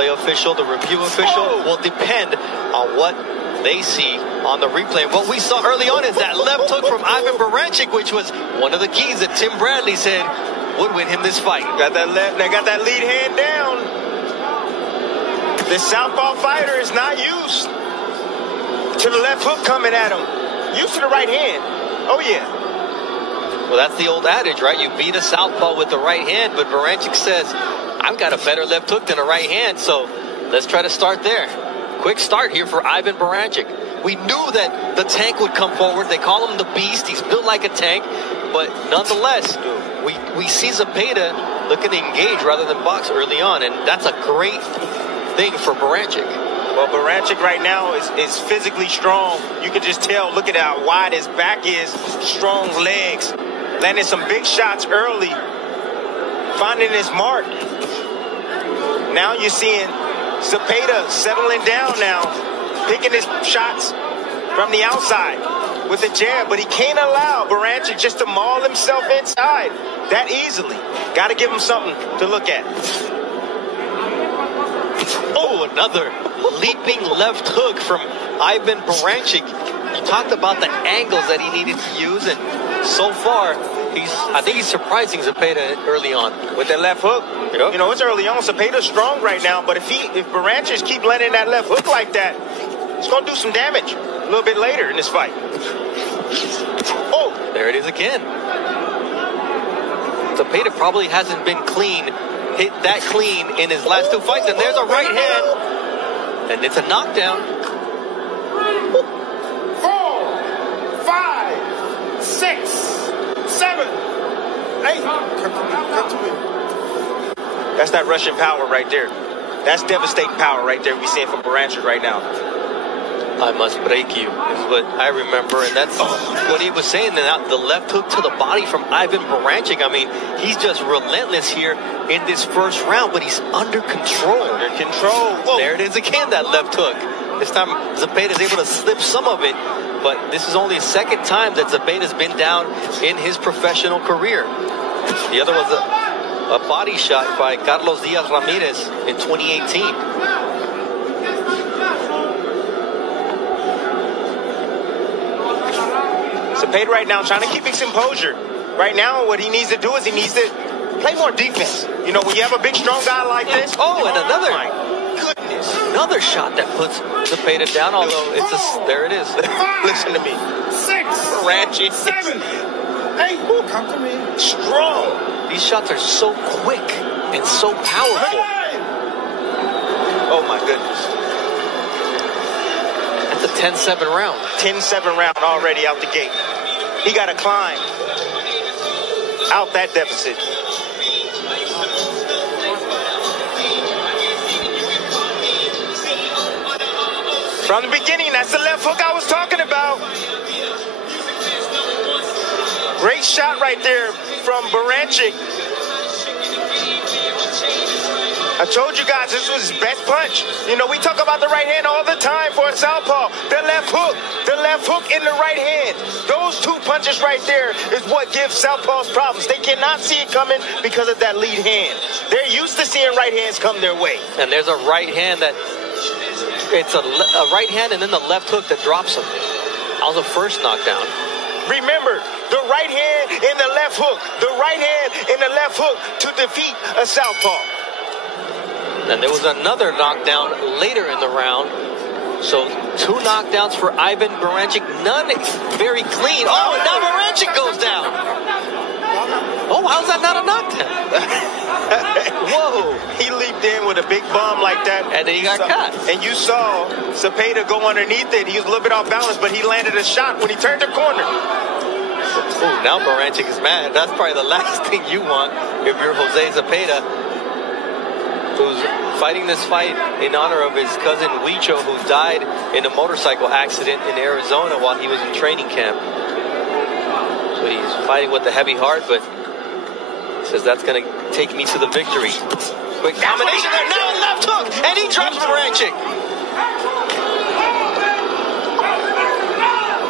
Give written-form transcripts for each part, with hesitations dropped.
replay official, the review official, will depend on what they see on the replay. What we saw early on is that left hook from Ivan Baranchyk, which was one of the keys that Tim Bradley said would win him this fight. Got that lead hand down. The southpaw fighter is not used to the left hook coming at him. Used to the right hand. Oh, yeah. Well, that's the old adage, right? You beat a southpaw with the right hand, but Baranchyk says, I've got a better left hook than a right hand, so let's try to start there. Quick start here for Ivan Baranchyk. We knew that the tank would come forward. They call him the Beast. He's built like a tank, but nonetheless, we see Zepeda looking to engage rather than box early on, and that's a great thing for Baranchyk. Well, Baranchyk right now is physically strong. You can just tell, look at how wide his back is, strong legs, landing some big shots early, finding his mark. Now you're seeing Zepeda settling down now, picking his shots from the outside with a jab, but he can't allow Baranchyk just to maul himself inside that easily. Got to give him something to look at. Oh, another leaping left hook from Ivan Baranchyk. You talked about the angles that he needed to use, and so far, I think he's surprising Zepeda early on. With that left hook, yep. You know, it's early on. Zepeda's strong right now, but if Baranchyk keep landing that left hook like that, it's going to do some damage a little bit later in this fight. Oh, there it is again. Zepeda probably hasn't been hit that clean in his last two fights, and there's a right hand, and it's a knockdown. 4, 5, 6, 7, 8. That's that Russian power right there. That's devastating power right there we're seeing from Baranchyk right now. I must break you is what I remember, and that's what he was saying. The left hook to the body from Ivan Baranchyk. I mean, he's just relentless here in this first round, but he's under control. Under control. Whoa. There it is again, that left hook. This time Zepeda is able to slip some of it, but this is only the second time that Zepeda's been down in his professional career. The other was a body shot by Carlos Diaz Ramirez in 2018. Zepeda right now trying to keep his composure. Right now, what he needs to do is he needs to play more defense. You know, when you have a big, strong guy like this. Oh, and another. My goodness. Another shot that puts Zepeda down, although there it is. Listen to me. 6, Baranchyk. 7, 8. Come to me. Strong. These shots are so quick and so powerful. Oh, my goodness. That's a 10-7 round. 10-7 round already out the gate. He got to climb out that deficit. From the beginning, that's the left hook I was talking about. Great shot right there from Baranchyk. I told you guys this was his best punch. You know, we talk about the right hand all the time for a southpaw. The left hook in the right hand. Those two punches right there is what gives southpaws problems. They cannot see it coming because of that lead hand. They're used to seeing right hands come their way. And there's a right hand that, it's a right hand and then the left hook that drops him. That was the first knockdown. Remember, the right hand and the left hook. The right hand and the left hook to defeat a southpaw. And there was another knockdown later in the round. So 2 knockdowns for Ivan Baranchyk, none very clean. Oh, and now Baranchyk goes down. Oh, how's that not a knockdown? Whoa. He leaped in with a big bomb like that. And then he got caught. And you saw Zepeda go underneath it. He was a little bit off balance, but he landed a shot when he turned the corner. Oh, now Baranchyk is mad. That's probably the last thing you want if you're José Zepeda, who's fighting this fight in honor of his cousin Huicho, who died in a motorcycle accident in Arizona while he was in training camp. So he's fighting with a heavy heart, but he says that's going to take me to the victory. Quick combination there, now left hook, and he drops Baranchyk.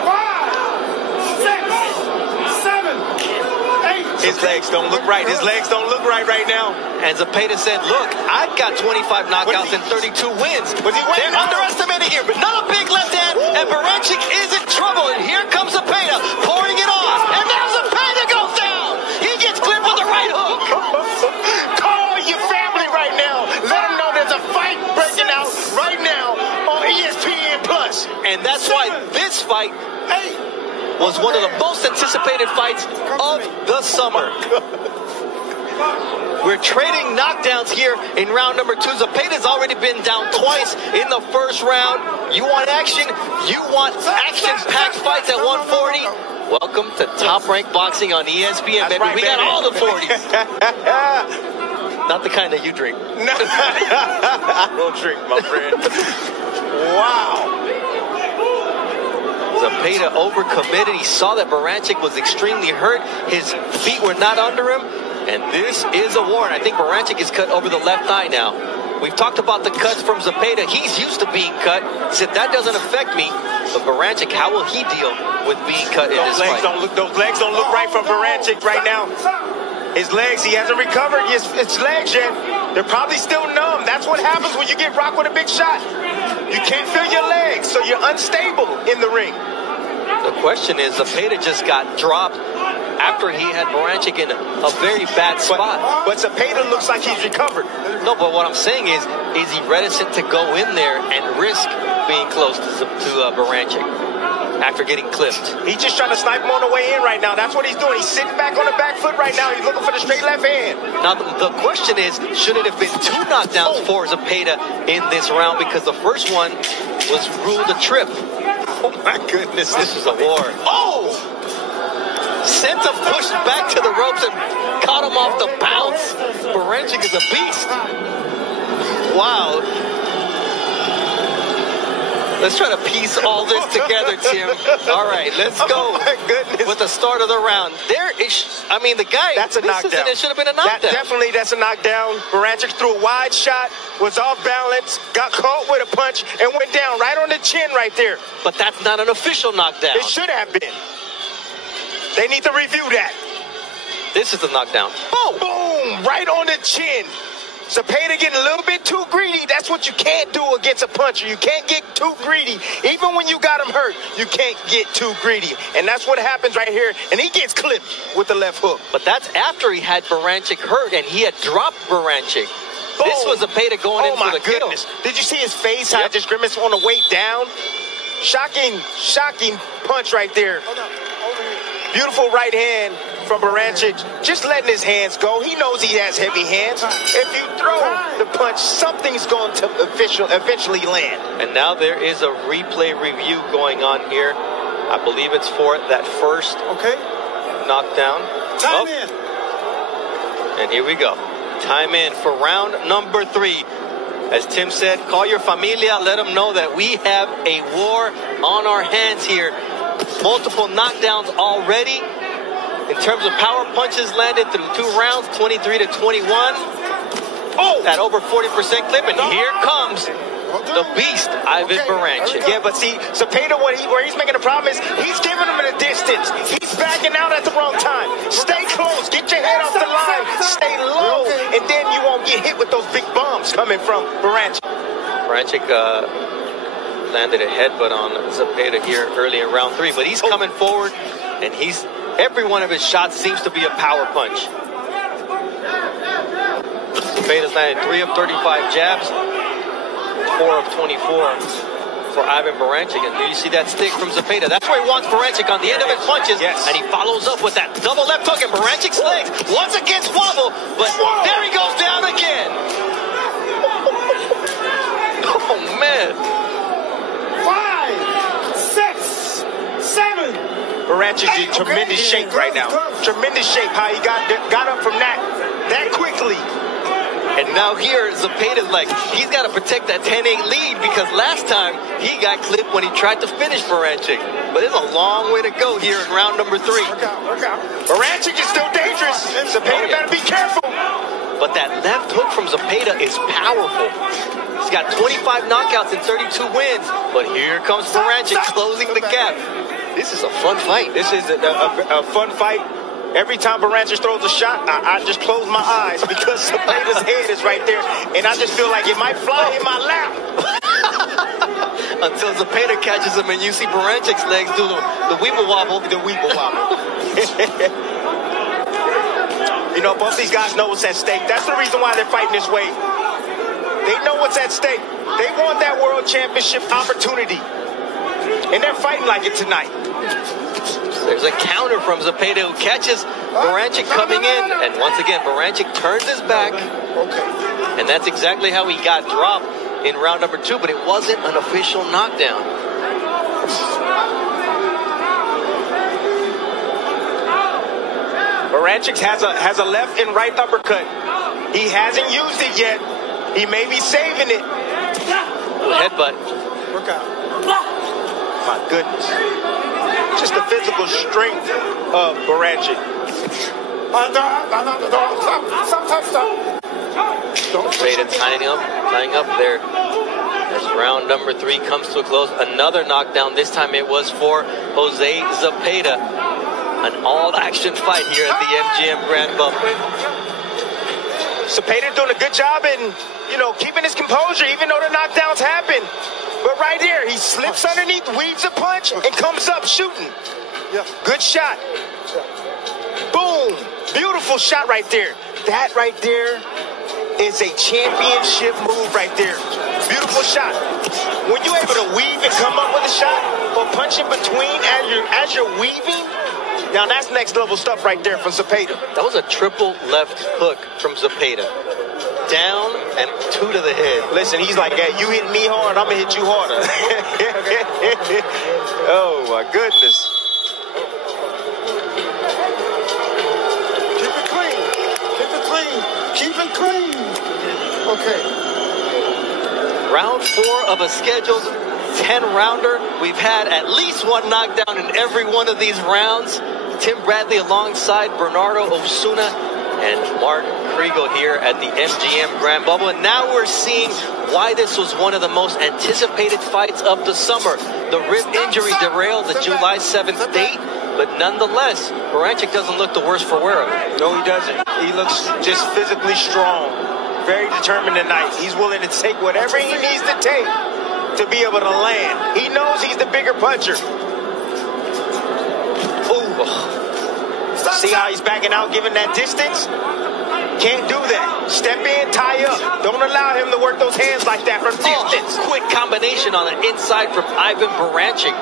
5, 6, 7, 8. His legs don't look right. His legs don't look right now. And Zepeda said, look, I've got 25 knockouts and 32 wins. They're underestimated here, but not a big left hand. And Baranchyk is in trouble. And here comes Zepeda pouring it on. And now Zepeda goes down. He gets clipped with the right hook. Call your family right now. Let them know there's a fight breaking out right now on ESPN+. And that's why this fight was one of the most anticipated fights of the summer. We're trading knockdowns here in round number 2. Zepeda's already been down twice in the first round. You want action? You want action-packed fights at 140? Welcome to Top Rank Boxing on ESPN, baby. Right, we got all the 40s. Not the kind that you drink. I don't drink, my friend. Wow. Zepeda overcommitted. He saw that Baranchyk was extremely hurt. His feet were not under him. And this is a war. And I think Baranchyk is cut over the left eye now. We've talked about the cuts from Zepeda. He's used to being cut. He said, that doesn't affect me. But Baranchyk, how will he deal with being cut in this fight? Those legs don't look right from Baranchyk right now. His legs, he hasn't recovered his legs yet. They're probably still numb. That's what happens when you get rocked with a big shot. You can't feel your legs, so you're unstable in the ring. The question is, Zepeda just got dropped after he had Baranchyk in a very bad spot. But Zepeda looks like he's recovered. No, but what I'm saying is he reticent to go in there and risk being close to Baranchyk after getting clipped? He's just trying to snipe him on the way in right now. That's what he's doing. He's sitting back on the back foot right now. He's looking for the straight left hand. Now, the question is, should it have been 2 knockdowns for Zepeda in this round? Because the first one was ruled a trip. Oh, my goodness. This is a war. Oh! Sent him pushed back to the ropes and caught him off the bounce. Baranchyk is a beast. Wow. Let's try to piece all this together, Tim. All right, let's go with the start of the round. The guy, that's a knockdown. It should have been a knockdown. That's a knockdown. Baranchyk threw a wide shot, was off balance, got caught with a punch, and went down right on the chin right there. But that's not an official knockdown. It should have been. They need to review that. This is the knockdown. Boom! Boom! Right on the chin. Zepeda getting a little bit too greedy. That's what you can't do against a puncher. You can't get too greedy. Even when you got him hurt, you can't get too greedy. And that's what happens right here. And he gets clipped with the left hook. But that's after he had Baranchyk hurt and he had dropped Baranchyk. Boom. This was Zepeda going in for the goodness. kill. Did you see his face? How it just grimaced on the way down? Shocking punch right there. Beautiful right hand from Baranchyk, just letting his hands go. He knows he has heavy hands. If you throw the punch, something's going to eventually land. And now there is a replay review going on here. I believe it's for that first knockdown. Time in. And here we go. Time in for round number 3. As Tim said, call your familia. Let them know that we have a war on our hands here. Multiple knockdowns already. In terms of power punches landed through 2 rounds, 23 to 21. Oh, at over 40% clip. And here comes the beast, Ivan Baranchyk. Yeah, but see, Zepeda, where he's making a problem is he's giving him a distance. He's backing out at the wrong time. Stay close. Get your head off the line. Stay low. And then you won't get hit with those big bombs coming from Baranchyk. Baranchyk landed a headbutt on Zepeda here early in round 3. But he's coming forward, and every one of his shots seems to be a power punch. Zepeda's landed 3 of 35 jabs, 4 of 24 for Ivan Baranchyk. And do you see that stick from Zepeda? That's where he wants Baranchyk on the end of his punches. Yes. And he follows up with that double left hook, and Barancyk's legs once again wobble, but there he goes down again. Oh, man. 5, 6, 7. Barancyk's in tremendous shape right now. Tremendous shape. How he got up from that quickly. And now here, Zepeda's like, he's got to protect that 10-8 lead because last time he got clipped when he tried to finish Baranchyk. But it's a long way to go here in round number 3. Work out. Baranchyk is still dangerous. Zepeda better be careful. But that left hook from Zepeda is powerful. He's got 25 knockouts and 32 wins. But here comes Baranchyk closing the gap. This is a fun fight. This is a fun fight. Every time Baranchyk throws a shot, I just close my eyes because Zepeda's head is right there, and I just feel like it might fly in my lap. Until Zepeda catches him and you see Baranchyk's legs do the weeble wobble. The weeble wobble. You know, both these guys know what's at stake. That's the reason why they're fighting this way. They know what's at stake. They want that world championship opportunity, and they're fighting like it tonight. There's a counter from Zepeda who catches Baranchyk coming in. And once again, Baranchyk turns his back. And that's exactly how he got dropped in round number 2, but it wasn't an official knockdown. Baranchyk has a left and right uppercut. He hasn't used it yet. He may be saving it. Headbutt. Work out. My goodness. Just the physical strength of Baranchyk. Zepeda tying up there as round number 3 comes to a close. Another knockdown. This time it was for José Zepeda. An all-action fight here at the MGM Grand Bump. Zepeda doing a good job in, keeping his composure, even though the knockdowns happen. But right there, he slips underneath, weaves a punch, and comes up shooting. Good shot. Boom. Beautiful shot right there. That right there is a championship move right there. Beautiful shot. When you're able to weave and come up with a shot or punch in between as you're weaving, now that's next level stuff right there from Zepeda. That was a triple left hook from Zepeda. Down and 2 to the head. Listen, he's like, hey, you hit me hard, I'm gonna hit you harder. Oh my goodness. Keep it clean. Keep it clean. Keep it clean. Okay. Round 4 of a scheduled 10-rounder. We've had at least one knockdown in every one of these rounds. Tim Bradley alongside Bernardo Osuna and Mark Kriegel here at the MGM Grand Bubble. And now we're seeing why this was one of the most anticipated fights of the summer. The rib injury derailed the July 7th date, but nonetheless, Baranchyk doesn't look the worse for wear of it. No, he doesn't. He looks just physically strong. Very determined tonight. He's willing to take whatever he needs to take to be able to land. He knows he's the bigger puncher. See how he's backing out, giving that distance? Can't do that. Step in, tie up. Don't allow him to work those hands like that from distance. Quick combination on the inside from Ivan Baranchyk.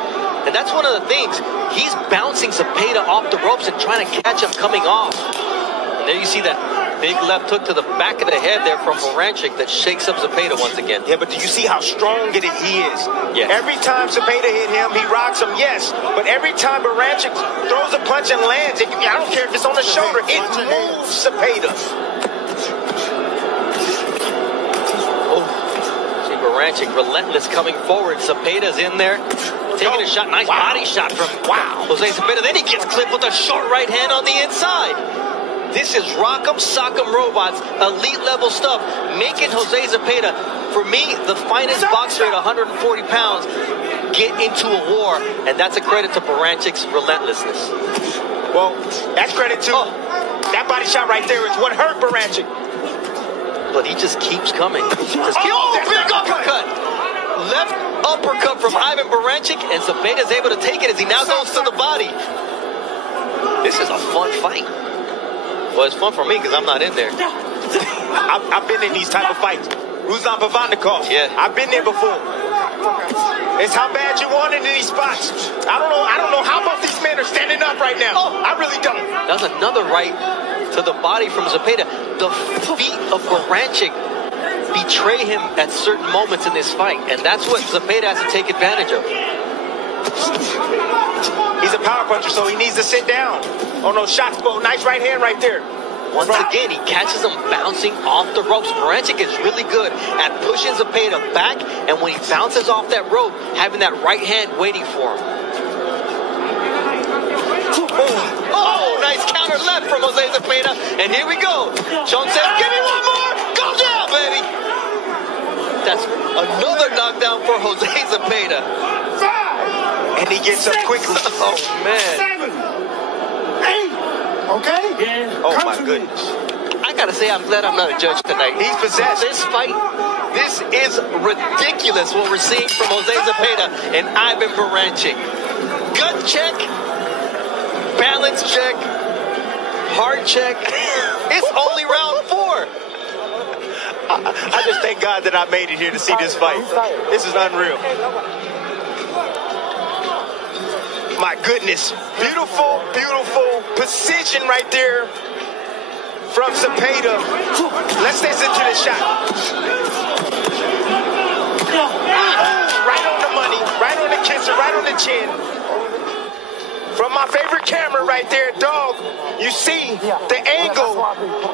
And that's one of the things. He's bouncing Zepeda off the ropes and trying to catch him coming off. And there you see that big left hook to the back of the head there from Baranchyk that shakes up Zepeda once again. Yeah, but do you see how strong he is? Yes. Every time Zepeda hit him, he rocks him, yes. But every time Baranchyk throws a punch and lands, I don't care if it's on the shoulder, it moves Zepeda. See Baranchyk relentless coming forward. Zepeda's in there. Taking a shot. Nice body shot from José Zepeda. Then he gets clipped with a short right hand on the inside. This is Rock'em Sock'em Robots, elite level stuff, making José Zepeda, for me, the finest boxer at 140 pounds, get into a war, and that's a credit to Baranchyk's relentlessness. Well, that's credit to that body shot right there is what hurt Baranchyk. But he just keeps coming. Big uppercut! Left uppercut from Ivan Baranchyk, and Zepeda's able to take it as he now goes to the body. This is a fun fight. Well, it's fun for me because I'm not in there. I've been in these type of fights. Ruslan Pavandikov. Yeah. I've been there before. It's how bad you want it in these spots. I don't know how both these men are standing up right now. I really don't. That's another right to the body from Zepeda. The feet of Baranchyk betray him at certain moments in this fight, and that's what Zepeda has to take advantage of. He's a power puncher, so he needs to sit down. Oh no, shots, Bo. Nice right hand right there. Once again, he catches him bouncing off the ropes. Baranchyk is really good at pushing Zepeda back, and when he bounces off that rope, having that right hand waiting for him. Oh, nice counter left from José Zepeda, and here we go. Sean says, give me one more. Go down, baby. That's another knockdown for José Zepeda. And he gets up quickly. Oh, man. 7, 8, Okay? Yeah. Oh, my goodness. I gotta say, I'm glad I'm not a judge tonight. He's possessed. This fight, this is ridiculous what we're seeing from José Zepeda and Ivan Baranchyk. Gut check, balance check, heart check. It's only round 4. I just thank God that I made it here to see this fight. This is unreal. My goodness. Beautiful, beautiful precision right there from Zepeda. Let's listen to the shot. Right on the money, right on the kisser, right on the chin. From my favorite camera right there, dog, you see the angle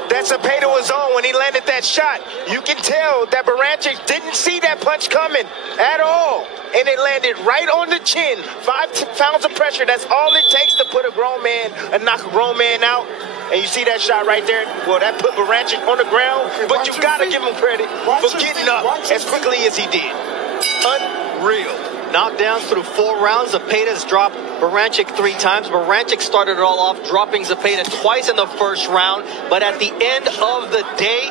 that Zepeda was on when he landed that shot. You can tell that Baranchyk didn't see that punch coming at all. And it landed right on the chin. 5 pounds of pressure, that's all it takes to put a grown man, knock a grown man out. And you see that shot right there? Well, that put Baranchyk on the ground, but you gotta give him credit for getting up as quickly as he did. Unreal. Knockdowns through 4 rounds. Zepeda's dropped Baranchyk 3 times. Baranchyk started it all off, dropping Zepeda twice in the first round. But at the end of the day,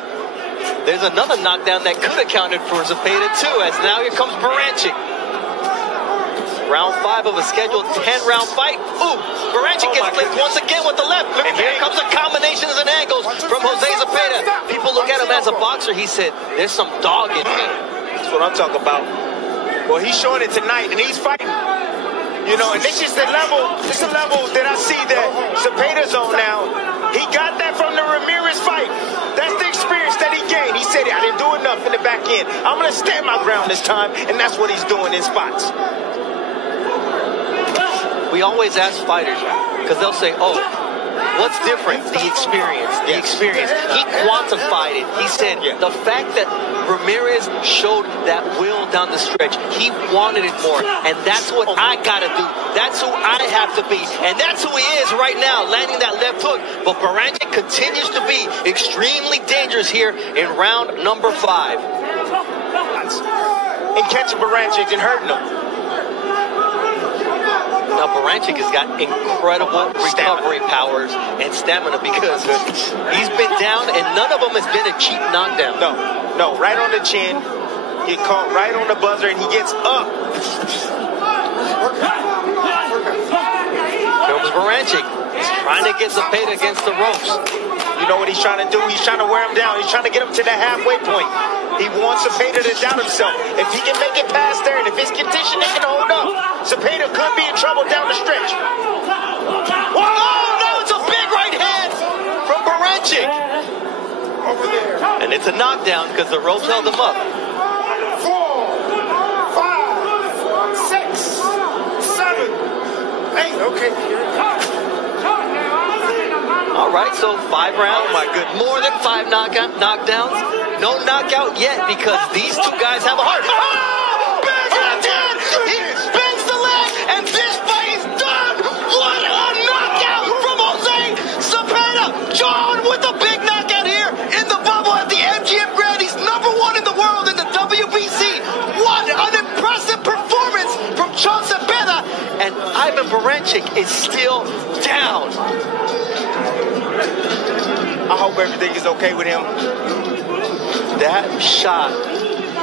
there's another knockdown that could have counted for Zepeda too, as now here comes Baranchyk. Round 5 of a scheduled 10-round fight. Ooh, Baranchyk gets clipped once again with the left. And here comes the combinations and angles from José Zepeda. People look at him as a boxer. He said, there's some dog in me. That's what I'm talking about. Well, he's showing it tonight, and he's fighting. You know, and this is the level, this is the level that I see that Zepeda's on now. He got that from the Ramirez fight. That's the experience that he gained. He said, I didn't do enough in the back end. I'm going to stand my ground this time, and that's what he's doing in spots. We always ask fighters, because they'll say, oh, what's different? The experience, the experience. He quantified it. He said the fact that Ramirez showed that will down the stretch, he wanted it more, and that's what I gotta do. That's who I have to be, and that's who he is right now, landing that left hook. But Baranchyk continues to be extremely dangerous here in round number 5. And catching Baranchyk and hurting him. Now, Baranchyk has got incredible recovery powers and stamina because he's been down, and none of them has been a cheap knockdown. No, right on the chin. Get caught right on the buzzer, and he gets up. Comes Baranchyk. He's trying to get Zepeda against the ropes. You know what he's trying to do? He's trying to wear him down. He's trying to get him to the halfway point. He wants Zepeda to doubt himself. If he can make it past there, and if his conditioning can hold up, Zepeda could be in trouble down the stretch. Whoa! Now it's a big right hand from Baranchyk. Over there. And it's a knockdown because the ropes held him up. 4, 5, 6, 7, 8. Okay. All right, so 5 rounds. Oh my goodness. More than 5 knockdowns. No knockout yet because these 2 guys have a heart. Oh! Big left hand! He bends the leg, and this fight is done! What a knockout from José Zepeda! John with a big knockout here in the bubble at the MGM Grand. He's number 1 in the world in the WBC. What an impressive performance from José Zepeda! And Ivan Baranchyk is still down. I hope everything is okay with him. That shot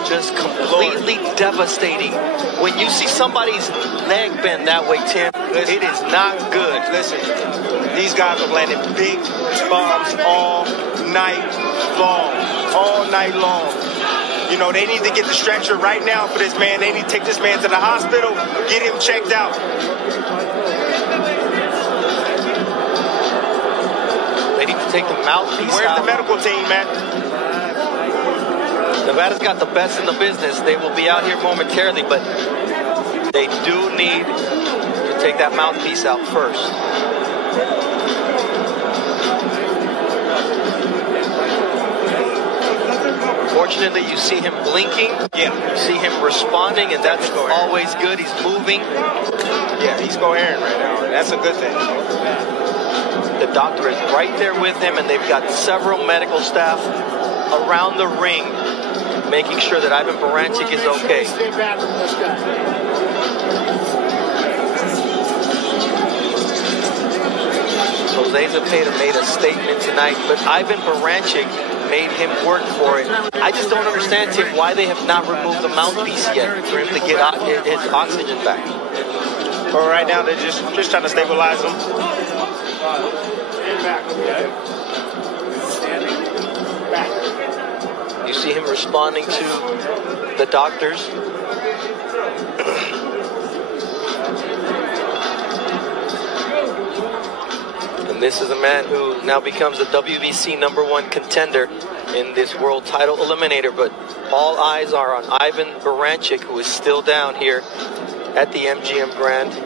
just completely devastating. When you see somebody's leg bend that way, Tim, it is not good. Listen, these guys are landing big bombs all night long. All night long. You know, they need to get the stretcher right now for this man. They need to take this man to the hospital, get him checked out. They need to take the mouthpiece Where's out. the medical team, man? Nevada's got the best in the business. They will be out here momentarily, but they do need to take that mouthpiece out first. Fortunately, you see him blinking. Yeah. You see him responding, and that's always good. He's moving. Yeah, he's coherent right now. That's a good thing. The doctor is right there with him, and they've got several medical staff around the ring making sure that Ivan Baranchyk is okay. Stay back from this guy. José Zepeda made a statement tonight, but Ivan Baranchyk made him work for it. I just don't understand, Tim, why they have not removed the mouthpiece yet for him to get his oxygen back. Well, right now they're just trying to stabilize him. You see him responding to the doctors. And this is a man who now becomes the WBC #1 contender in this world title eliminator. But all eyes are on Ivan Baranchyk, who is still down here at the MGM Grand.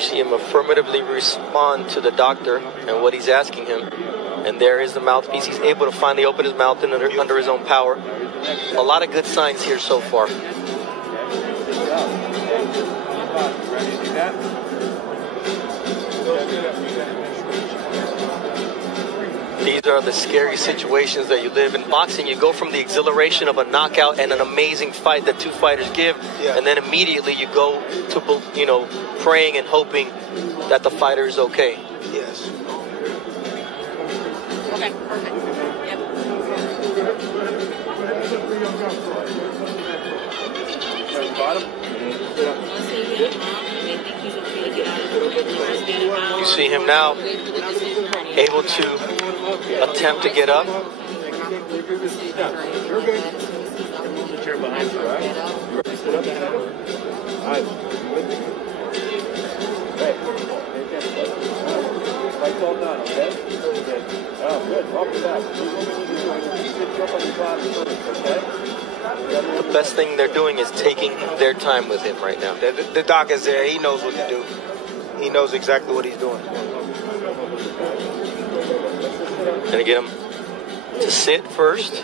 See him affirmatively respond to the doctor and what he's asking him. And there is the mouthpiece. He's able to finally open his mouth under his own power. A lot of good signs here so far. These are the scary situations that you live in. Boxing, you go from the exhilaration of a knockout and an amazing fight that two fighters give, and then immediately you go to, you know, praying and hoping that the fighter is okay. Yes. Okay, perfect. Yep. You see him now able to attempt to get up. The best thing they're doing is taking their time with him right now. The doc is there. He knows what to do. He knows exactly what he's doing. Gonna get him to sit first.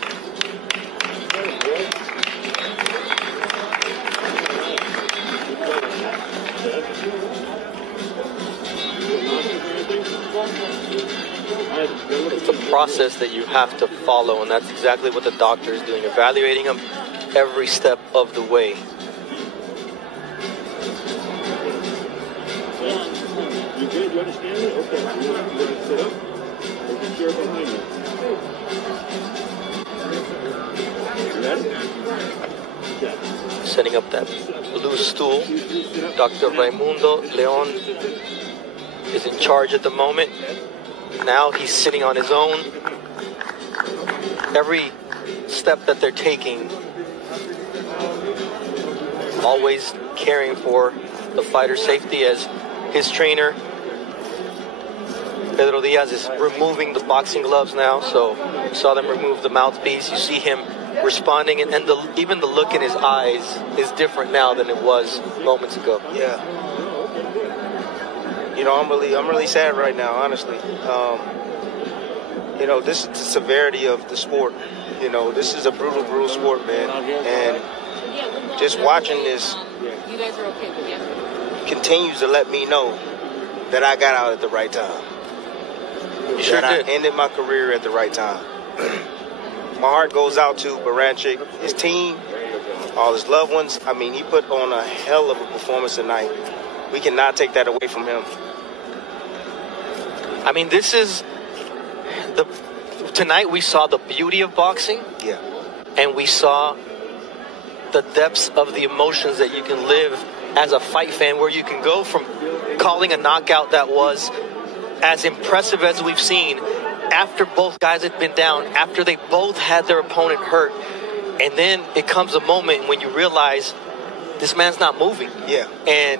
It's a process that you have to follow, and that's exactly what the doctor is doing, evaluating him every step of the way. You good? You understand it? Okay. You want to sit up? There's a chair behind you. Ready? Setting up that blue stool. Dr. Raimundo Leon is in charge at the moment. Now he's sitting on his own. Every step that they're taking, always caring for the fighter's safety, as his trainer Pedro Diaz is removing the boxing gloves now. So you saw them remove the mouthpiece. You see him responding, and even the look in his eyes is different now than it was moments ago. Yeah. You know, I'm really sad right now, honestly. You know, this is the severity of the sport. You know, this is a brutal sport, man. And just watching this continues to let me know that I got out at the right time. You sure did. I ended my career at the right time. My heart goes out to Baranchyk, his team, all his loved ones. I mean, he put on a hell of a performance tonight. We cannot take that away from him. I mean, this is tonight we saw the beauty of boxing. Yeah. And we saw the depths of the emotions that you can live as a fight fan, where you can go from calling a knockout that was as impressive as we've seen after both guys had been down, after they both had their opponent hurt, and then it comes a moment when you realize this man's not moving. Yeah. And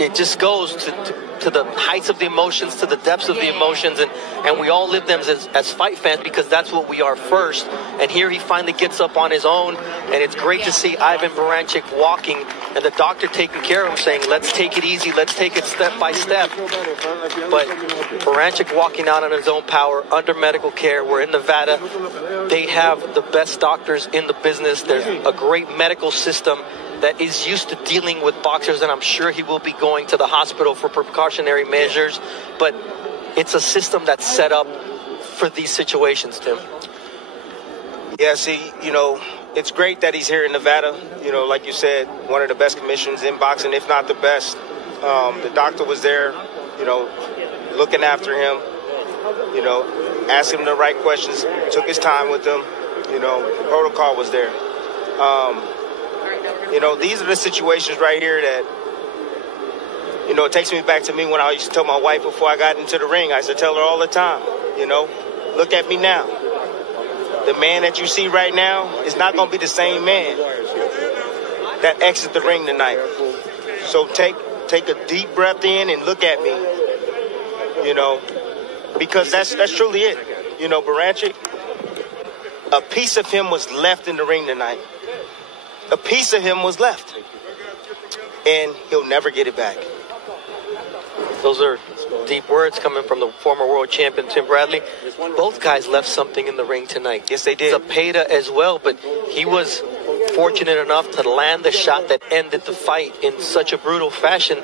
it just goes to the heights of the emotions, to the depths of the emotions, and we all live them as fight fans, because that's what we are first. And here he finally gets up on his own, and it's great to see Ivan Baranchyk walking, and the doctor taking care of him, saying, let's take it easy, let's take it step by step. But Baranchyk walking out on his own power, under medical care. We're in Nevada. They have the best doctors in the business. There's a great medical system. that is used to dealing with boxers, and I'm sure he will be going to the hospital for precautionary measures, but it's a system that's set up for these situations, Tim. Yeah, see, you know, it's great that he's here in Nevada. You know, like you said, one of the best commissions in boxing, if not the best. The doctor was there, you know, looking after him, you know, asking him the right questions, took his time with them, you know, the protocol was there. You know, these are the situations right here that, you know, it takes me back to me when I used to tell my wife before I got into the ring. I used to tell her all the time, you know, look at me now. The man that you see right now is not going to be the same man that exits the ring tonight. So take a deep breath in and look at me, you know, because that's truly it. You know, Baranchyk, a piece of him was left in the ring tonight. A piece of him was left. And he'll never get it back. Those are deep words coming from the former world champion, Tim Bradley. Both guys left something in the ring tonight. Yes, they did. Zepeda as well, but he was fortunate enough to land the shot that ended the fight in such a brutal fashion.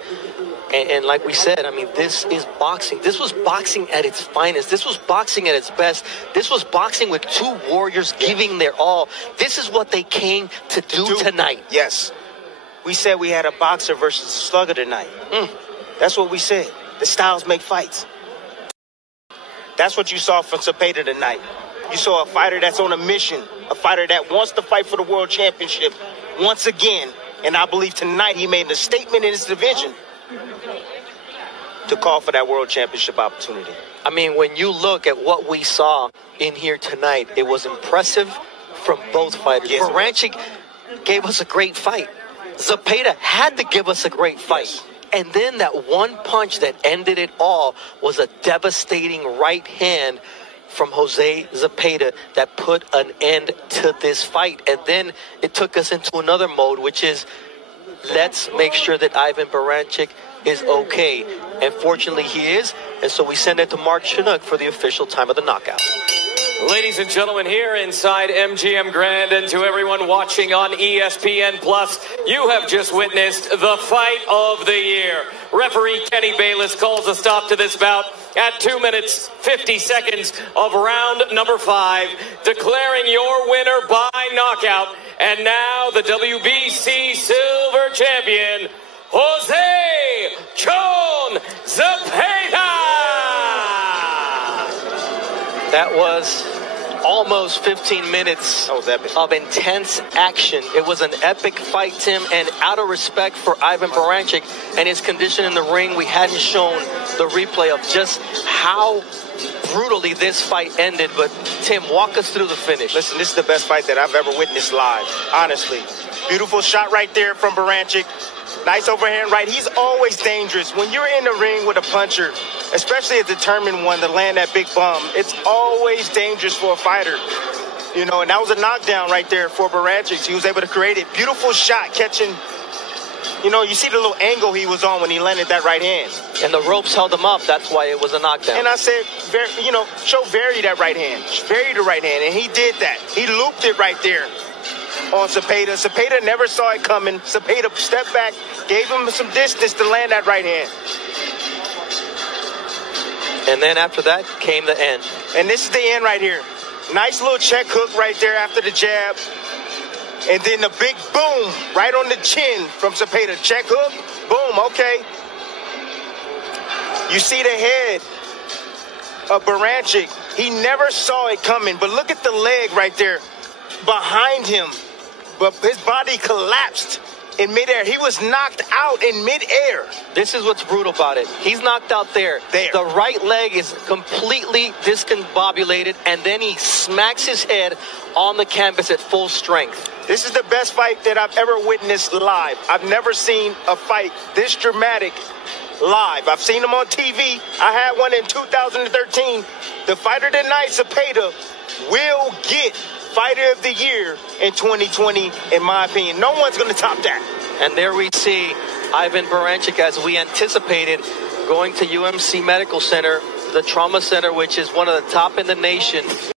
And like we said, I mean, this is boxing. This was boxing at its finest. This was boxing at its best. This was boxing with two warriors giving their all. This is what they came to do tonight. Yes. We said we had a boxer versus a slugger tonight. That's what we said. The styles make fights. That's what you saw from Zepeda tonight. You saw a fighter that's on a mission, a fighter that wants to fight for the world championship once again. And I believe tonight he made a statement in his division to call for that world championship opportunity. I mean, when you look at what we saw in here tonight, it was impressive from both fighters. Yes. Baranchyk gave us a great fight. Zepeda had to give us a great fight. Yes. And then that one punch that ended it all was a devastating right hand from José Zepeda that put an end to this fight. And then it took us into another mode, which is, let's make sure that Ivan Baranchyk is okay. And fortunately he is. And so we send it to Mark Chinook for the official time of the knockout. Ladies and gentlemen, here inside MGM Grand, and to everyone watching on ESPN Plus, you have just witnessed the fight of the year. Referee Kenny Bayless calls a stop to this bout at 2 minutes, 50 seconds of round number 5, declaring your winner by knockout. And now the WBC Silver Champion, José "Chon" Zepeda. That was almost 15 minutes of intense action. It was an epic fight, Tim, and out of respect for Ivan Baranchyk and his condition in the ring, we hadn't shown the replay of just how brutally this fight ended. But Tim, walk us through the finish. Listen, this is the best fight that I've ever witnessed live, honestly. Beautiful shot right there from Baranchyk. Nice overhand right. He's always dangerous. When you're in the ring with a puncher, especially a determined one to land that big bum, it's always dangerous for a fighter. You know, and that was a knockdown right there for Baranchyk. He was able to create it. Beautiful shot catching. You know, you see the little angle he was on when he landed that right hand. And the ropes held him up. That's why it was a knockdown. And I said, you know, vary that right hand. Vary the right hand. And he did that. He looped it right there on Zepeda. Zepeda never saw it coming. Zepeda stepped back, gave him some distance to land that right hand. And then after that came the end. And this is the end right here. Nice little check hook right there after the jab. And then the big boom right on the chin from Zepeda. Check hook, boom, okay. You see the head of Baranchyk. He never saw it coming, but look at the leg right there behind him. But his body collapsed in midair. He was knocked out in midair. This is what's brutal about it. He's knocked out there. The right leg is completely discombobulated, and then he smacks his head on the canvas at full strength. This is the best fight that I've ever witnessed live. I've never seen a fight this dramatic live. I've seen them on TV. I had one in 2013. The fighter tonight, Zepeda, will get Fighter of the Year in 2020, in my opinion. No one's going to top that. And there we see Ivan Baranchyk, as we anticipated, going to UMC Medical Center, the trauma center, which is one of the top in the nation.